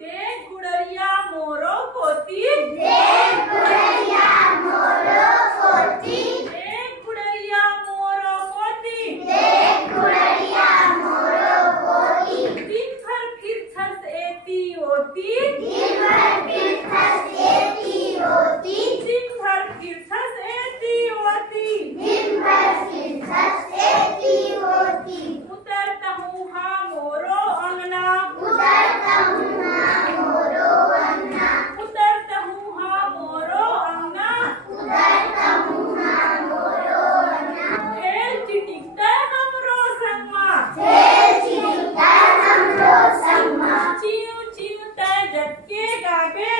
देख गुड़रिया मोरो पोती, देख गुड़रिया मोरो पोती, देख गुड़रिया मोरो पोती, देख गुड़रिया मोरो पोती। दिन भर फिरथस एती ओती, दिन भर फिरथस एती ओती, दिन भर फिरथस एती ओती, दिन भर फिरथस एती ओती। उतरतहु हाँ मोरो अंगना, उतरतहु हाँ मोरो अंगना, उतरतहु हाँ मोरो अंगना, उतरतहु हाँ मोरो अंगना। खेल चिटिकता हमरो संगमा, खेल चिटिकता हमरो संगमा, चिव चिव तै जटके गाबे,